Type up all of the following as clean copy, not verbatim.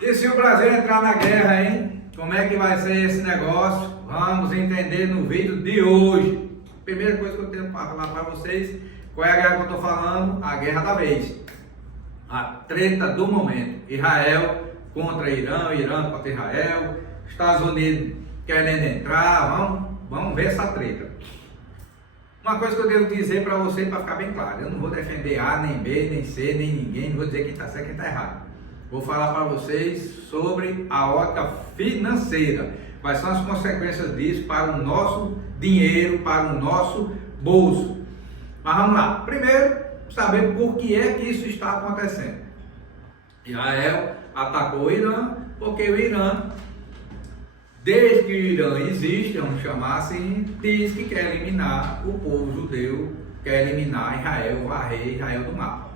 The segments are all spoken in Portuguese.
E se o Brasil entrar na guerra, hein? Como é que vai ser esse negócio? Vamos entender no vídeo de hoje. Primeira coisa que eu tenho para falar para vocês, qual é a guerra que eu estou falando? A guerra da vez. A treta do momento. Israel contra Irã, Irã contra Israel, Estados Unidos querendo entrar, vamos ver essa treta. Uma coisa que eu devo dizer para vocês, para ficar bem claro, eu não vou defender A, nem B, nem C, nem ninguém, não vou dizer quem está certo e quem está errado. Vou falar para vocês sobre a ótica financeira, quais são as consequências disso para o nosso dinheiro, para o nosso bolso. Mas vamos lá, primeiro, saber por que é que isso está acontecendo. Israel atacou o Irã, porque o Irã, desde que o Irã existe, vamos chamar assim, diz que quer eliminar o povo judeu, quer eliminar Israel, varrer Israel do mapa.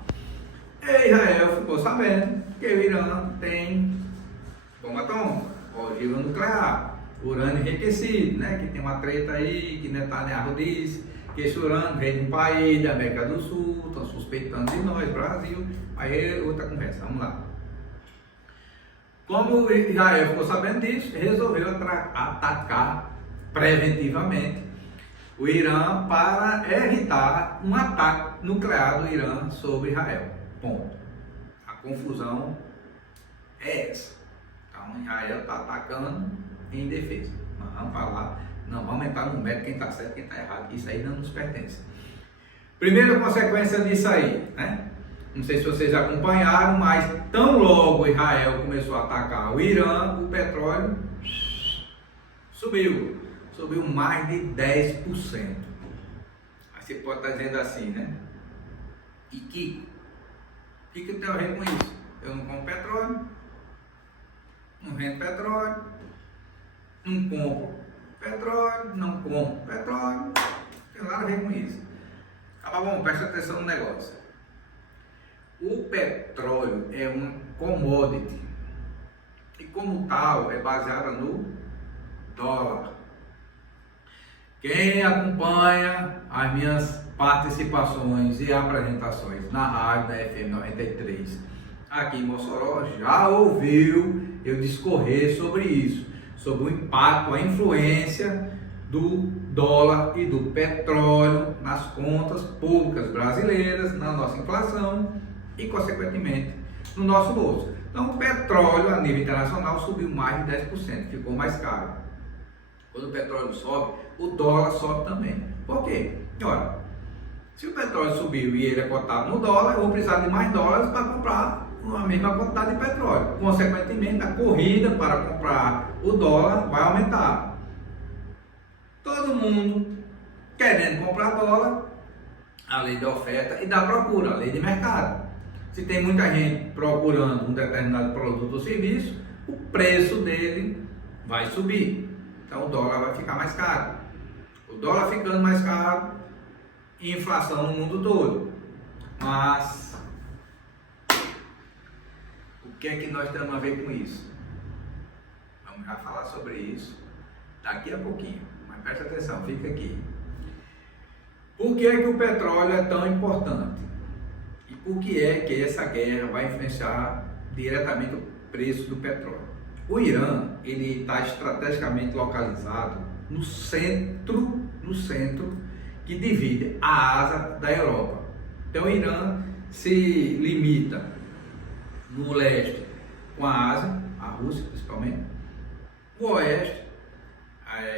E Israel ficou sabendo que o Irã tem bomba atômica, ogiva nuclear, urânio enriquecido, né? Que tem uma treta aí, que Netanyahu disse que esse urânio vem de um país da América do Sul, estão suspeitando de nós, Brasil. Aí outra conversa, vamos lá. Como Israel ficou sabendo disso, resolveu atacar preventivamente o Irã para evitar um ataque nuclear do Irã sobre Israel. Ponto. A confusão é essa. Então Israel está atacando em defesa. Nós vamos falar, não vamos entrar no mérito quem está certo e quem está errado. Isso aí não nos pertence. Primeira consequência disso aí, né? Não sei se vocês acompanharam, mas tão logo Israel começou a atacar o Irã, o petróleo subiu mais de 10%. Aí você pode estar dizendo assim, né? E o que tem a ver com isso? Eu não compro petróleo, não vendo petróleo, não compro petróleo, não compro petróleo, não tem nada a ver com isso. Ah, bom, presta atenção no negócio. O petróleo é um commodity e como tal é baseada no dólar. Quem acompanha as minhas participações e apresentações na rádio da FM 93 aqui em Mossoró já ouviu eu discorrer sobre isso, sobre o impacto, a influência do dólar e do petróleo nas contas públicas brasileiras, na nossa inflação e, consequentemente, no nosso bolso. Então, o petróleo a nível internacional subiu mais de 10%, ficou mais caro. Quando o petróleo sobe, o dólar sobe também. Por quê? Ora, se o petróleo subiu e ele é cotado no dólar, eu vou precisar de mais dólares para comprar a mesma quantidade de petróleo. Consequentemente, a corrida para comprar o dólar vai aumentar. Todo mundo querendo comprar dólar, a lei da oferta e da procura, a lei de mercado. Se tem muita gente procurando um determinado produto ou serviço, o preço dele vai subir. Então o dólar vai ficar mais caro. O dólar ficando mais caro, inflação no mundo todo. Mas o que é que nós temos a ver com isso? Vamos já falar sobre isso daqui a pouquinho. Mas presta atenção, fica aqui. Por que é que o petróleo é tão importante? E por que é que essa guerra vai influenciar diretamente o preço do petróleo? O Irã, ele está estrategicamente localizado no centro que divide a Ásia da Europa. Então o Irã se limita no leste com a Ásia, a Rússia principalmente, o oeste,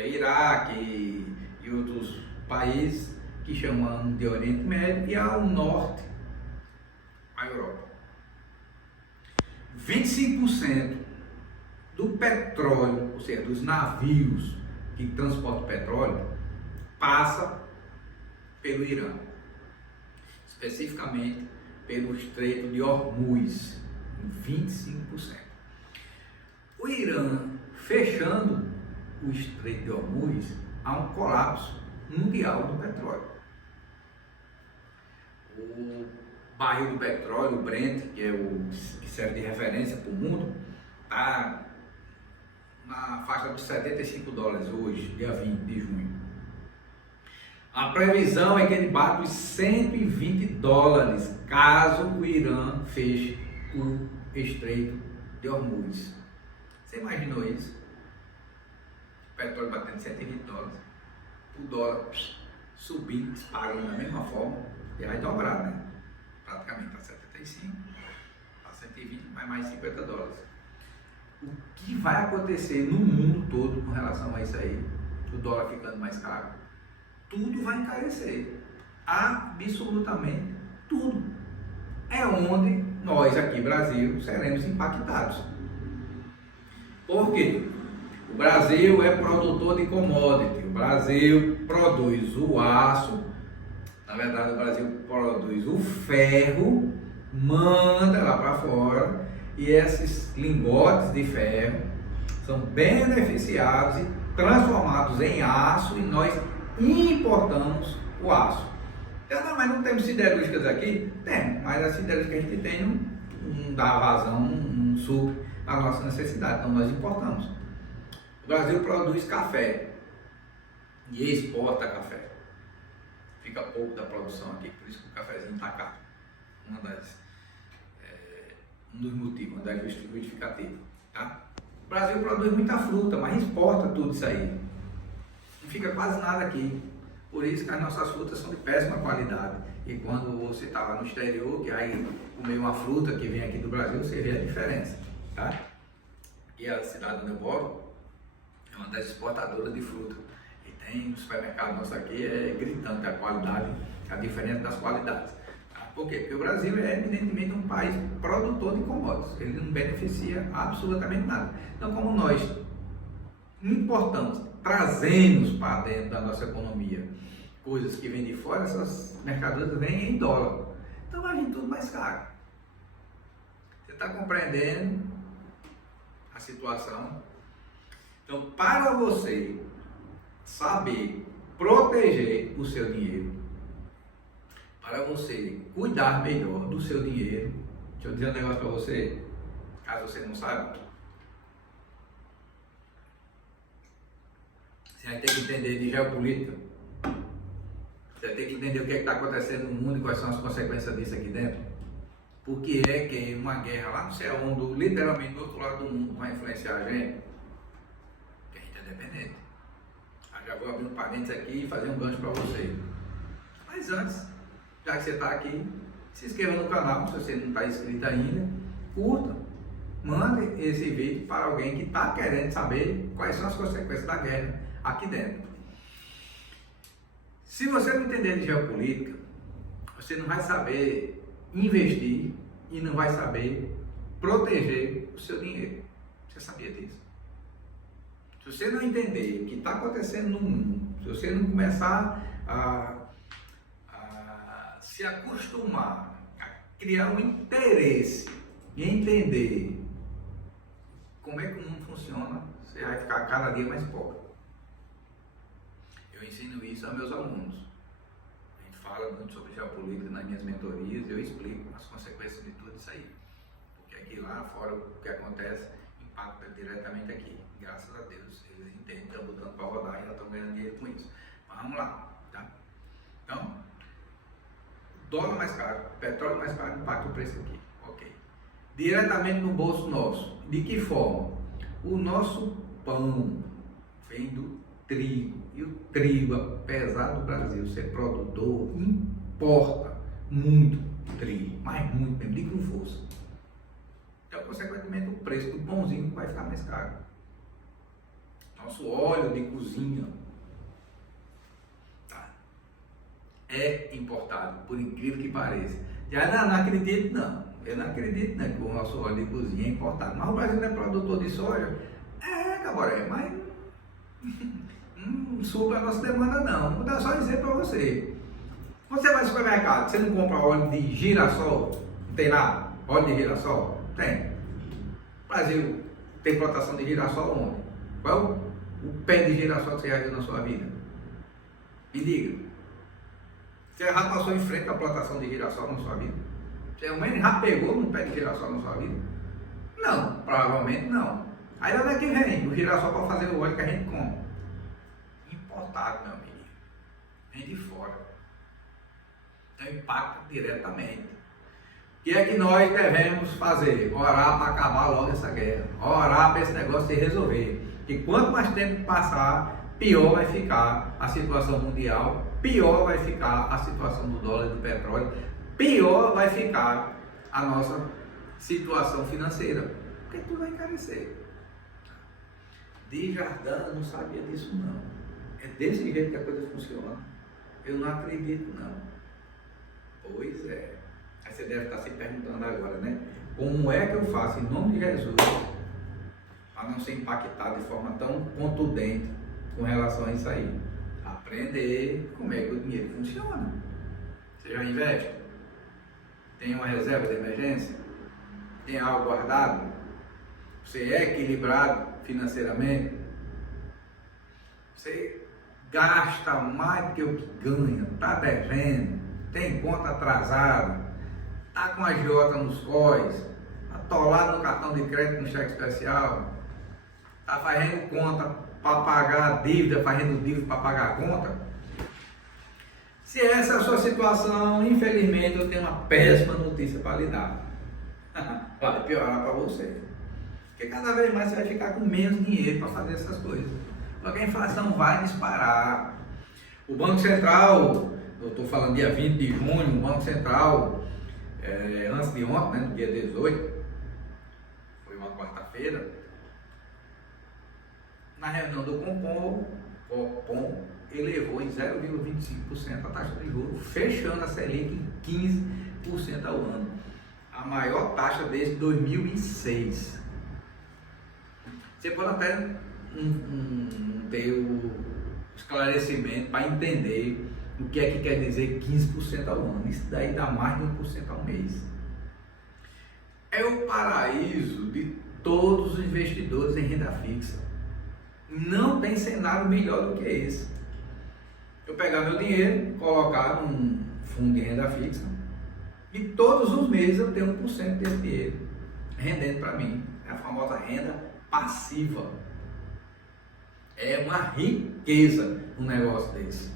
Iraque e outros países que chamam de Oriente Médio, e ao norte, a Europa. 25% do petróleo, ou seja, dos navios que transportam petróleo, passa pelo Irã, especificamente pelo Estreito de Hormuz, 25%. O Irã fechando o Estreito de Hormuz, há um colapso mundial do petróleo. O barril do petróleo, o Brent, que é o que serve de referência para o mundo, está na faixa dos $75 hoje, dia 20 de junho. A previsão é que ele bata os $120 caso o Irã feche o Estreito de Hormuz. Você imaginou isso? O petróleo batendo $120, o dólar subindo, disparando da mesma forma, e vai dobrar, né? Praticamente está 75, está 120, mais $50. O que vai acontecer no mundo todo com relação a isso aí? O dólar ficando mais caro, tudo vai encarecer, absolutamente tudo. É onde nós aqui, Brasil, seremos impactados. Por quê? O Brasil é produtor de commodity, o Brasil produz o aço, na verdade o Brasil produz o ferro, manda lá para fora, e esses lingotes de ferro são beneficiados e transformados em aço, e nós importamos o aço. Então, não, mas não temos siderúrgicas aqui? Tem, mas a siderúrgica que a gente tem não dá vazão, não supre a nossa necessidade, então nós importamos. O Brasil produz café e exporta café. Fica pouco da produção aqui, por isso que o cafezinho está caro. Um dos motivos, uma das justificativas. Tá? O Brasil produz muita fruta, mas exporta tudo isso aí. Não fica quase nada aqui. Por isso que as nossas frutas são de péssima qualidade. E quando você está lá no exterior, que aí comer uma fruta que vem aqui do Brasil, você vê a diferença. Tá? E a cidade onde eu moro é uma das exportadoras de fruta. E tem no supermercado nosso aqui, é gritante a qualidade, a diferença das qualidades. Tá? Por quê? Porque o Brasil é evidentemente um país produtor de commodities. Ele não beneficia absolutamente nada. Então, como nós importamos, trazemos para dentro da nossa economia coisas que vêm de fora, essas mercadorias vêm em dólar. Então vai vir tudo mais caro. Você está compreendendo a situação? Então, para você saber proteger o seu dinheiro, para você cuidar melhor do seu dinheiro, deixa eu dizer um negócio para você, caso você não saiba, você vai ter que entender de geopolítica. Você vai ter que entender o que está acontecendo no mundo e quais são as consequências disso aqui dentro. Porque é que uma guerra lá no céu, literalmente do outro lado do mundo, vai influenciar a gente. Porque a gente é dependente. Eu já vou abrir um parênteses aqui e fazer um gancho para você. Mas antes, já que você está aqui, se inscreva no canal, se você não está inscrito ainda, curta, mande esse vídeo para alguém que está querendo saber quais são as consequências da guerra aqui dentro. Se você não entender de geopolítica, você não vai saber investir e não vai saber proteger o seu dinheiro. Você sabia disso? Se você não entender o que está acontecendo no mundo, se você não começar a se acostumar a criar um interesse e entender como é que o mundo funciona, você vai ficar cada dia mais pobre. Eu ensino isso aos meus alunos. A gente fala muito sobre geopolítica nas minhas mentorias e eu explico as consequências de tudo isso aí. Porque aqui lá fora o que acontece impacta diretamente aqui. Graças a Deus, eles entendem, estão botando para rodar e já estão ganhando dinheiro com isso. Mas vamos lá, tá? Então, dólar mais caro, petróleo mais caro, impacta o preço aqui. Ok. Diretamente no bolso nosso. De que forma? O nosso pão vem do trigo. E o trigo, apesar do Brasil ser produtor, importa muito trigo, mas muito mesmo, de com força. Então, consequentemente, o preço do pãozinho vai ficar mais caro. Nosso óleo de cozinha é importado, por incrível que pareça. Já não acredito não, eu não acredito que o nosso óleo de cozinha é importado. Mas o Brasil não é produtor de soja? É, Caboré, mas não supra a nossa demanda não. Vou dar só um exemplo para você. Você vai no supermercado, você não compra óleo de girassol? Não tem nada? Óleo de girassol? Tem. O Brasil tem plantação de girassol onde? Qual o pé de girassol que você já viu na sua vida? Me diga. Você já passou em frente à plantação de girassol na sua vida? Você já pegou um pé de girassol na sua vida? Não, provavelmente não. Aí onde é que vem o girassol para fazer o óleo que a gente come? Importado, meu amigo. Vem de fora. Então impacta diretamente. que é que nós devemos fazer? Orar para acabar logo essa guerra. Orar para esse negócio se resolver. E quanto mais tempo passar, pior vai ficar a situação mundial, pior vai ficar a situação do dólar e do petróleo, pior vai ficar a nossa situação financeira. Porque tudo vai encarecer. Desjardins não sabia disso não. É desse jeito que a coisa funciona. Eu não acredito não. Pois é. Aí você deve estar se perguntando agora, né? Como é que eu faço, em nome de Jesus, para não ser impactado de forma tão contundente com relação a isso aí? Aprender como é que o dinheiro funciona. Você já investe? Tem uma reserva de emergência? Tem algo guardado? Você é equilibrado financeiramente? Você gasta mais do que o que ganha? Está devendo? Tem conta atrasada? Está com a agiota nos cós? Atolado no cartão de crédito, no cheque especial? Está fazendo conta para pagar a dívida, fazendo dívida para pagar a conta? Se essa é a sua situação, infelizmente eu tenho uma péssima notícia para lhe dar. Vai piorar para você. Porque cada vez mais você vai ficar com menos dinheiro para fazer essas coisas. Porque a inflação vai disparar. O Banco Central, eu estou falando dia 20 de junho, o Banco Central, antes de ontem, né, no dia 18, foi uma quarta-feira, na reunião do Copom elevou em 0,25% a taxa de juros, fechando a Selic em 15% ao ano. A maior taxa desde 2006. Você pode até ter o esclarecimento para entender o que é que quer dizer 15% ao ano. Isso daí dá mais de 1% ao mês. É o paraíso de todos os investidores em renda fixa. Não tem cenário melhor do que esse. Eu pegar meu dinheiro, colocar num fundo de renda fixa e todos os meses eu tenho 1% desse dinheiro rendendo para mim. É a famosa renda passiva. É uma riqueza um negócio desse.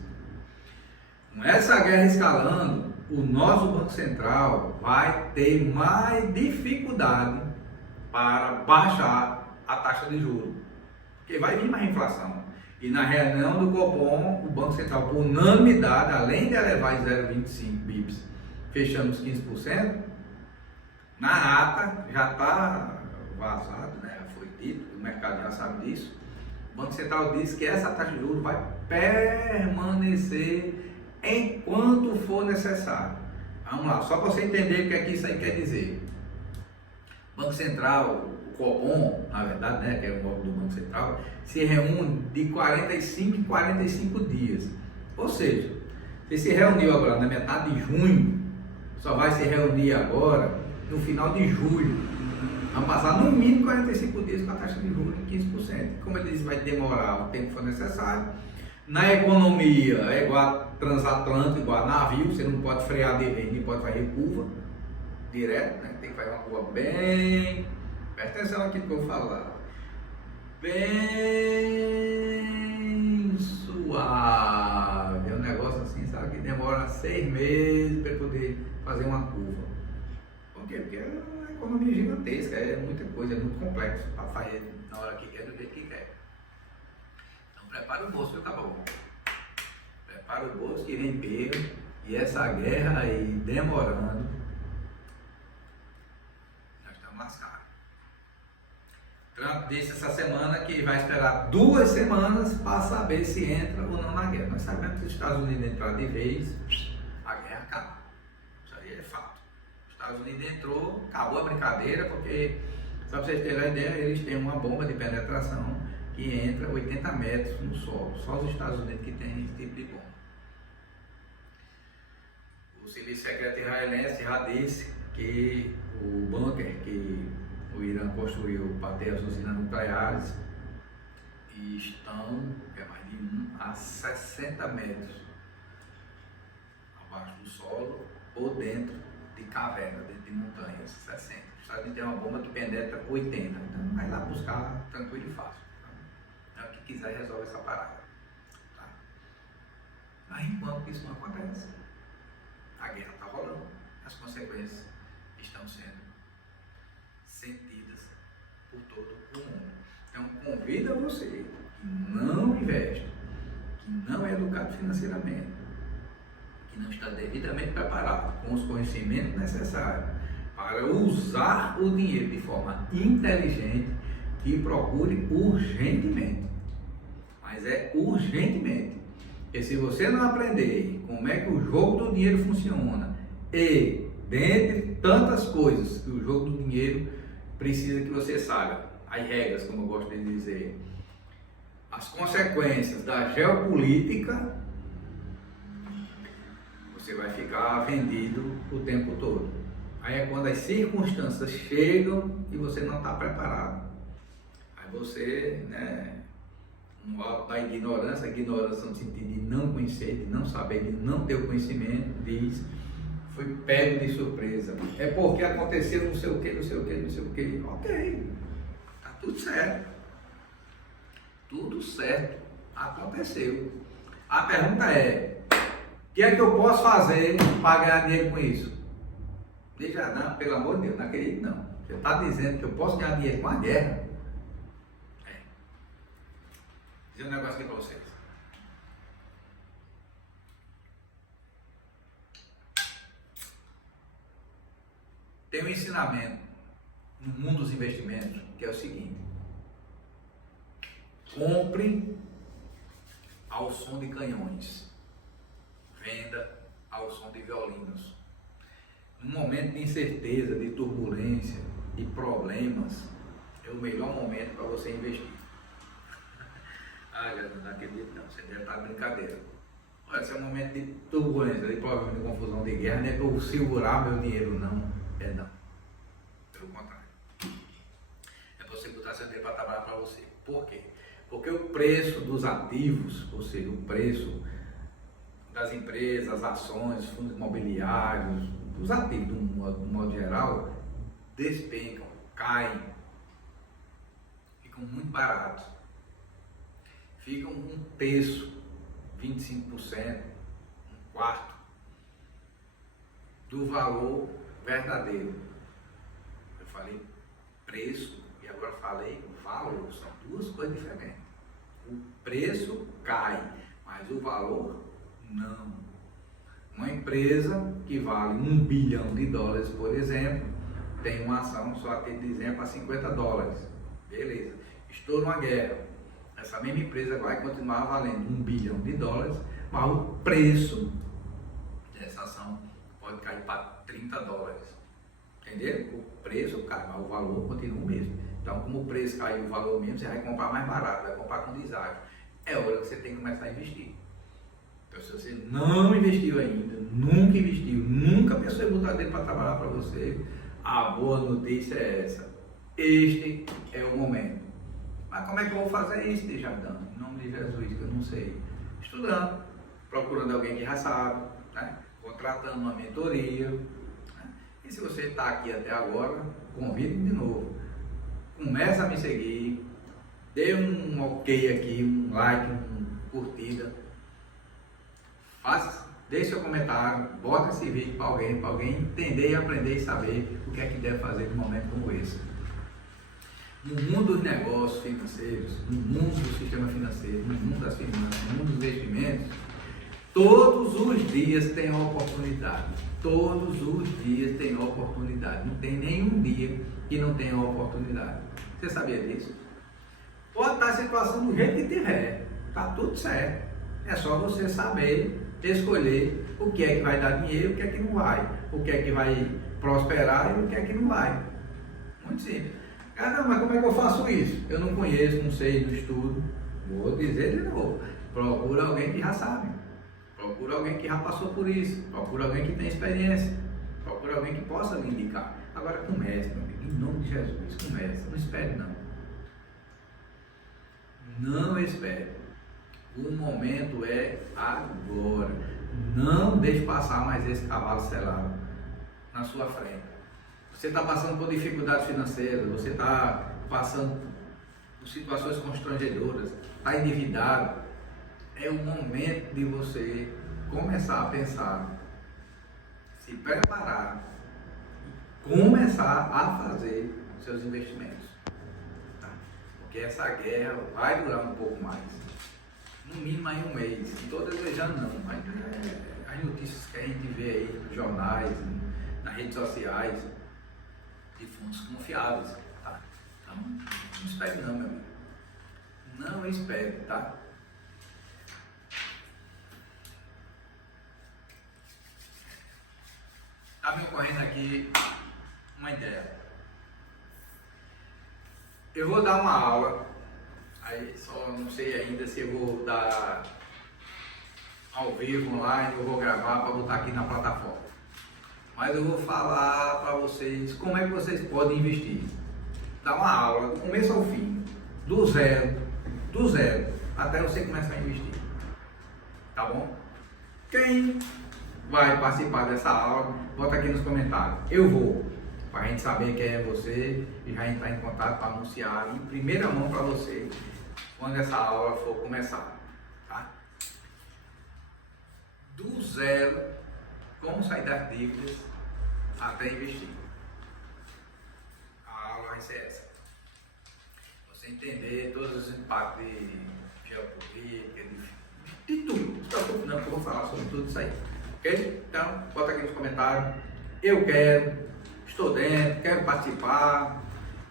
Com essa guerra escalando, o nosso Banco Central vai ter mais dificuldade para baixar a taxa de juros. Porque vai vir mais inflação. E na reunião do Copom, o Banco Central, por unanimidade, além de elevar em 0,25 bips, fechando os 15%, na ata já está vazado, né? Já foi dito, o mercado já sabe disso. O Banco Central disse que essa taxa de juros vai permanecer enquanto for necessário. Vamos lá, só para você entender o que é que isso aí quer dizer. O Banco Central, o Copom, na verdade, né, que é o órgão do Banco Central, se reúne de 45 em 45 dias. Ou seja, se se reuniu agora na metade de junho, só vai se reunir agora no final de julho. Vão passar no mínimo 45 dias com a taxa de juros de 15%. Como ele disse, vai demorar o tempo que for necessário. Na economia é igual a transatlântico, igual a navio, você não pode frear de vez, nem pode fazer curva direto, né? Tem que fazer uma curva bem. Presta atenção aqui no que eu vou falar. Bem suave. É um negócio assim, sabe, que demora 6 meses para poder fazer uma curva. Por quê? Porque é uma economia gigantesca, é muita coisa, é muito complexo para fazer na hora que quer, do jeito que quer. Então prepara o bolso, viu, caboclo? Prepara o bolso que vem pego e essa guerra aí demorando, nós estamos lascados. Trump disse essa semana que vai esperar 2 semanas para saber se entra ou não na guerra. Nós sabemos que os Estados Unidos entrar de vez, a guerra acaba. Isso aí é fato. Os Estados Unidos entrou, acabou a brincadeira, porque, só para vocês terem uma ideia, eles têm uma bomba de penetração que entra 80 metros no solo. Só os Estados Unidos que tem esse tipo de bomba. O serviço secreto israelense já disse que o bunker que o Irã construiu para ter as usinas nucleares e estão, que é mais de 1 a 60 metros abaixo do solo ou dentro de caverna, dentro de montanhas, 60. Os Estados Unidos tem uma bomba que penetra 80, então vai lá buscar tranquilo e fácil. Então, o que quiser resolve essa parada. Tá? Mas enquanto isso não acontece, a guerra está rolando, as consequências estão sendo sentidas por todo o mundo. Então, convido a você que não investe, que não é educado financeiramente, que não está devidamente preparado com os conhecimentos necessários para usar o dinheiro de forma inteligente, que procure urgentemente. Mas é urgentemente. Porque se você não aprender como é que o jogo do dinheiro funciona e, dentre tantas coisas que o jogo do dinheiro precisa que você saiba, as regras, como eu gosto de dizer, as consequências da geopolítica, você vai ficar vendido o tempo todo. Aí é quando as circunstâncias chegam e você não está preparado. Aí você, no alto da ignorância no sentido de não conhecer, de não saber, de não ter o conhecimento, diz, fui pego de surpresa. É porque aconteceu não sei o que, não sei o que, não sei o que. Ok, tá tudo certo. Tudo certo, aconteceu. A pergunta é, o que é que eu posso fazer para ganhar dinheiro com isso? Veja, não, pelo amor de Deus, não acredito não. Você está dizendo que eu posso ganhar dinheiro com a guerra? Vou dizer um negócio aqui para vocês. Tem um ensinamento no mundo dos investimentos que é o seguinte: compre ao som de canhões, venda ao som de violinos. Num momento de incerteza, de turbulência, de problemas, é o melhor momento para você investir. Ah, já não acredito não, você deve estar de brincadeira. Olha, esse é um momento de turbulência, de problema, de confusão, de guerra, não é para eu segurar meu dinheiro, não. É não. Pelo contrário. É para você botar seu dinheiro para trabalhar para você. Por quê? Porque o preço dos ativos, ou seja, o preço das empresas, ações, fundos imobiliários, os ativos do modo geral, despencam, caem, ficam muito baratos, ficam um terço, 25%, um quarto do valor verdadeiro. Eu falei preço e agora falei valor, são duas coisas diferentes. O preço cai, mas o valor não. Uma empresa que vale $1 bilhão, por exemplo, tem uma ação, só a título de exemplo, a $50. Beleza. Estou numa guerra. Essa mesma empresa vai continuar valendo $1 bilhão, mas o preço dessa ação pode cair para $30. Entendeu? O preço cai, mas o valor continua o mesmo. Então, como o preço cai e o valor mesmo, você vai comprar mais barato, vai comprar com deságio. É hora que você tem que começar a investir. Então, se você não investiu ainda, nunca investiu, nunca pensou em botar dinheiro para trabalhar para você, a boa notícia é essa: este é o momento. Mas como é que eu vou fazer isso, Desjardins? Em nome de Jesus, que eu não sei. Estudando, procurando alguém que já sabe, contratando uma mentoria. E se você está aqui até agora, convido de novo. Começa a me seguir, dê um ok aqui, um like, uma curtida. Deixe seu comentário, bota esse vídeo para alguém entender e aprender e saber o que é que deve fazer num momento como esse. No mundo dos negócios financeiros, no mundo do sistema financeiro, no mundo das finanças, no mundo dos investimentos, todos os dias tem oportunidade. Todos os dias tem oportunidade. Não tem nenhum dia que não tenha oportunidade. Você sabia disso? Pode estar a situação do jeito que tiver. Está tudo certo. É só você saber escolher o que é que vai dar dinheiro e o que é que não vai. O que é que vai prosperar e o que é que não vai. Muito simples. Caramba, mas como é que eu faço isso? Eu não conheço, não sei, não estudo. Vou dizer de novo. Procura alguém que já sabe. Procura alguém que já passou por isso. Procura alguém que tem experiência. Procura alguém que possa lhe indicar. Agora comece, meu amigo. Em nome de Jesus, comece. Não espere não. Não espere. O momento é agora. Não deixe passar mais esse cavalo selado na sua frente. Você está passando por dificuldades financeiras, você está passando por situações constrangedoras, está endividado. É o momento de você começar a pensar, se preparar, começar a fazer seus investimentos. Tá? Porque essa guerra vai durar um pouco mais. No mínimo aí um mês. Não estou desejando não, mas as notícias que a gente vê aí nos jornais, nas redes sociais, de fontes confiáveis. Tá? Então, não espere não, meu amigo. Não espere, tá? Está me ocorrendo aqui uma ideia. Eu vou dar uma aula, aí só não sei ainda se eu vou dar ao vivo online, eu vou gravar para botar aqui na plataforma. Mas eu vou falar para vocês como é que vocês podem investir. Dar uma aula do começo ao fim, do zero, até você começar a investir. Tá bom? Quem vai participar dessa aula, bota aqui nos comentários. Eu vou, para a gente saber quem é você e já entrar em contato para anunciar em primeira mão para você quando essa aula for começar. Tá? Do zero, como sair das dívidas até investir. A aula vai ser essa. Você entender todos os impactos de geopolítica, de tudo. Não se preocupe não, que eu vou falar sobre tudo isso aí. Ok? Então, bota aqui nos comentários. Eu quero, estou dentro, quero participar.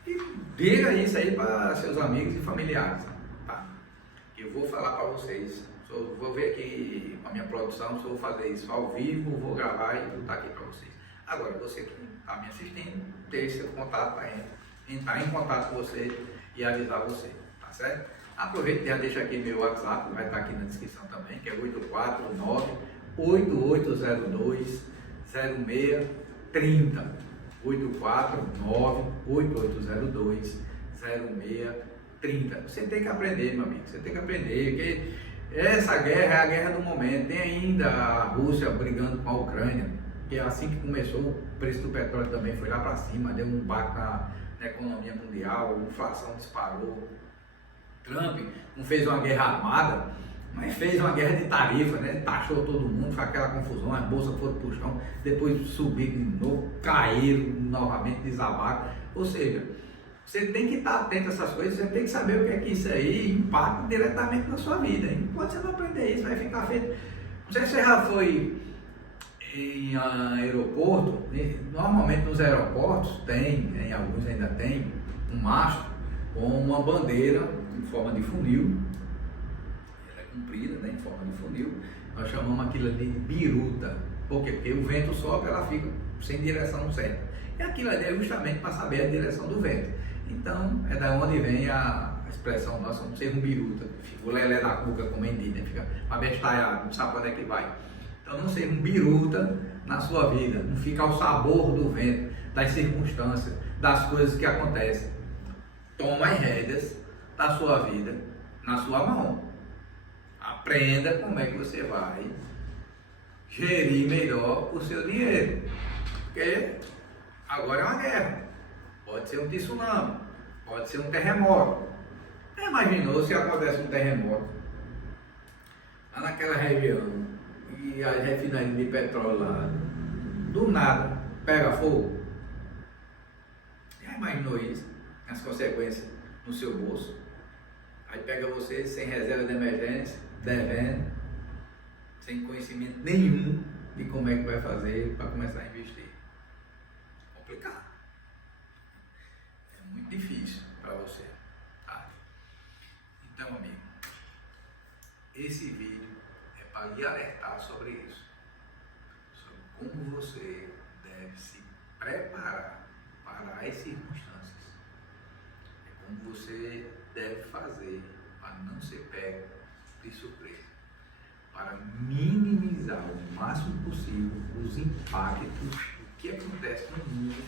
E diga isso aí para seus amigos e familiares. Tá? Eu vou falar para vocês. Vou ver aqui com a minha produção se eu vou fazer isso ao vivo, vou gravar e botar aqui para vocês. Agora, você que está me assistindo, deixe seu contato para entrar em contato com você e avisar você. Tá certo? Aproveita e já deixa aqui meu WhatsApp, vai estar aqui na descrição também, que é 849-8802-0630. 849-8802-0630. Você tem que aprender, meu amigo, você tem que aprender, porque essa guerra é a guerra do momento. Tem ainda a Rússia brigando com a Ucrânia, que assim que começou, o preço do petróleo também foi lá para cima, deu um baque na economia mundial, a inflação disparou. Trump não fez uma guerra armada, mas fez uma guerra de tarifa, né? Taxou todo mundo, foi aquela confusão, as bolsas foram pro chão, depois subiram de novo, caíram novamente, desabaram. Ou seja, você tem que estar atento a essas coisas, você tem que saber o que é que isso aí impacta diretamente na sua vida. Enquanto você não aprender isso, vai ficar feito. Não sei se você já foi em aeroporto, normalmente nos aeroportos tem, em alguns ainda tem, um mastro com uma bandeira em forma de funil. Ela é comprida, né, em forma de funil. Nós chamamos aquilo ali de biruta. Por quê? Porque o vento sopra, ela fica sem direção certa. E aquilo ali é justamente para saber a direção do vento. Então, é da onde vem a expressão nossa, não ser um biruta. O lelé da cuca, como é dito, né? Fica abestalhado, não sabe para onde é que vai. Então, não ser um biruta na sua vida, não fica ao sabor do vento, das circunstâncias, das coisas que acontecem. Toma as rédeas da sua vida na sua mão. Aprenda como é que você vai gerir melhor o seu dinheiro. Porque agora é uma guerra. Pode ser um tsunami, pode ser um terremoto. Já imaginou se acontece um terremoto lá naquela região e as refinarias de petróleo lá, do nada, pega fogo? Já imaginou isso? As consequências no seu bolso? Aí pega você sem reserva de emergência, devendo, sem conhecimento nenhum de como é que vai fazer para começar a investir. Complicado. É muito difícil para você. Tá? Então, amigo, esse vídeo é para lhe alertar sobre isso. Sobre como você deve se preparar para as circunstâncias. É como você deve fazer para não ser pego de surpresa. Para minimizar o máximo possível os impactos do que acontece no mundo,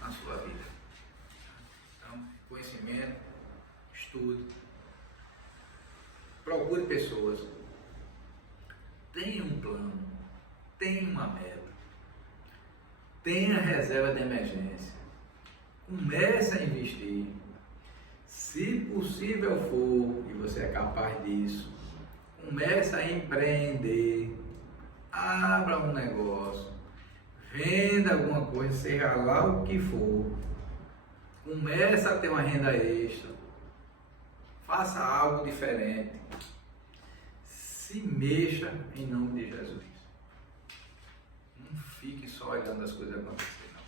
na sua vida. Então, conhecimento, estudo, procure pessoas, tenha um plano, tenha uma meta, tenha reserva de emergência, comece a investir. Se possível for, e você é capaz disso, comece a empreender, abra um negócio, Venda alguma coisa, seja lá o que for. Começa a ter uma renda extra. Faça algo diferente. Se mexa em nome de Jesus. Não fique só olhando as coisas acontecer, não.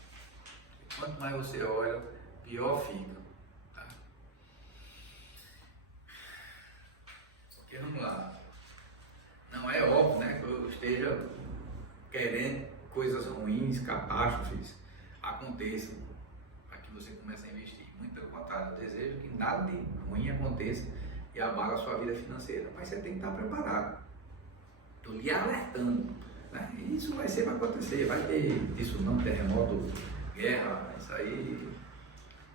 Porque quanto mais você olha, pior fica. Tá? Porque vamos lá. Não é óbvio, né, que eu esteja querendo coisas ruins, catástrofes aconteçam para que você comece a investir. Muito pelo contrário, eu desejo que nada de ruim aconteça e abala a sua vida financeira. Mas você tem que estar preparado. Estou lhe alertando. Né? Isso vai acontecer, vai ter tsunami, terremoto, guerra, isso aí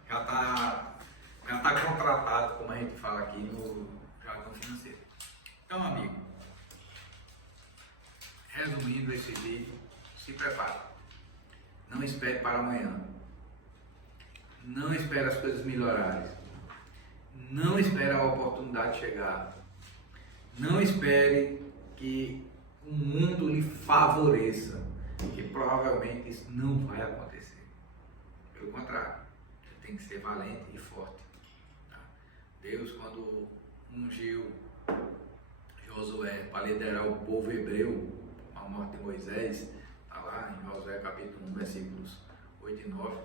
já está contratado, como a gente fala aqui no jargão financeiro. Então, amigo, resumindo esse vídeo, se prepare. Não espere para amanhã. Não espere as coisas melhorarem. Não espere a oportunidade chegar. Não espere que o mundo lhe favoreça, que provavelmente isso não vai acontecer. Pelo contrário, você tem que ser valente e forte. Tá? Deus, quando ungiu Josué para liderar o povo hebreu, a morte de Moisés, está lá em Josué capítulo 1, versículos 8 e 9,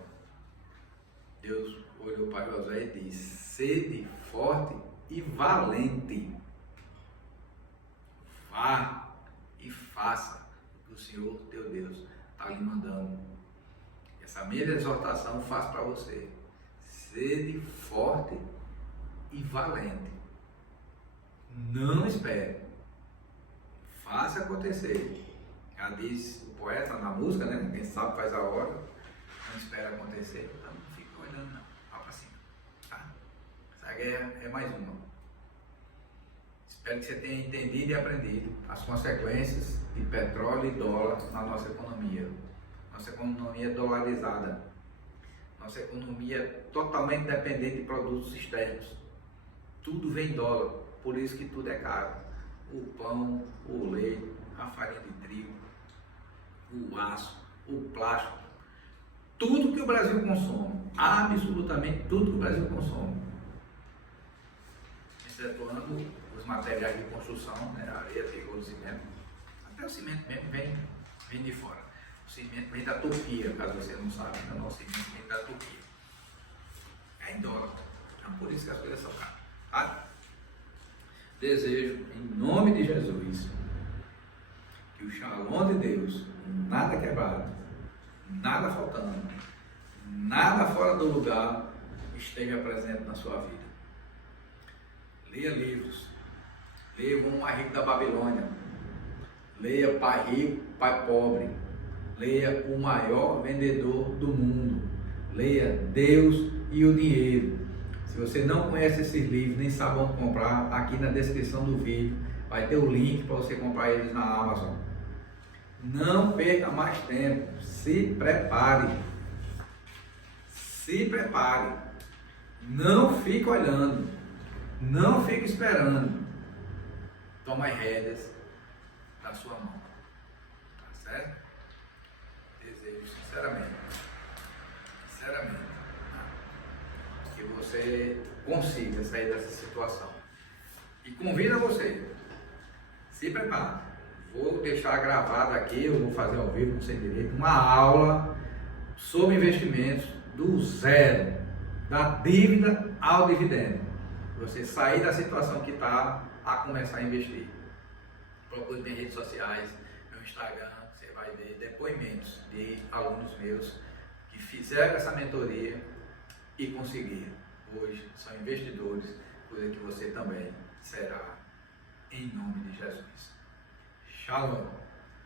Deus olhou para Josué e disse: sede forte e valente, vá e faça o que o Senhor teu Deus está lhe mandando. Essa mesma exortação faz para você: sede forte e valente, não espere, faça acontecer. Já diz o poeta na música, né? Quem sabe faz a hora, não espera acontecer, então não fica olhando não, vá para cima, tá? Essa guerra é mais uma. Espero que você tenha entendido e aprendido as consequências de petróleo e dólar na nossa economia. Nossa economia é dolarizada, nossa economia é totalmente dependente de produtos externos, tudo vem em dólar, por isso que tudo é caro. O pão, o leite, a farinha de trigo, o aço, o plástico, tudo que o Brasil consome, absolutamente tudo que o Brasil consome, excetuando os materiais de construção, né, areia, tijolo, cimento, até o cimento mesmo vem de fora. O cimento vem da Turquia, caso você não sabe, né? O nosso cimento vem da Turquia, é em dólar, então por isso que as coisas são caras, tá? Desejo, em nome de Jesus, que o Shalom de Deus, nada quebrado, nada faltando, nada fora do lugar, esteja presente na sua vida. Leia livros, leia O Homem Mais Rico da Babilônia, leia Pai Rico, Pai Pobre, leia O Maior Vendedor do Mundo, leia Deus e o Dinheiro. Se você não conhece esses livros, nem sabe onde comprar, aqui na descrição do vídeo vai ter o link para você comprar eles na Amazon. Não perca mais tempo, se prepare. Se prepare. Não fique olhando, não fique esperando. Toma as rédeas da sua mão. Tá certo? Desejo sinceramente, que você consiga sair dessa situação. E convido a você, se prepare. Vou deixar gravado aqui, eu vou fazer ao vivo, sem direito, uma aula sobre investimentos do zero, da dívida ao dividendo. Você sair da situação que está a começar a investir. Procure nas redes sociais, no Instagram, você vai ver depoimentos de alunos meus que fizeram essa mentoria e conseguiram. Hoje são investidores, coisa que você também será, em nome de Jesus. Shalom.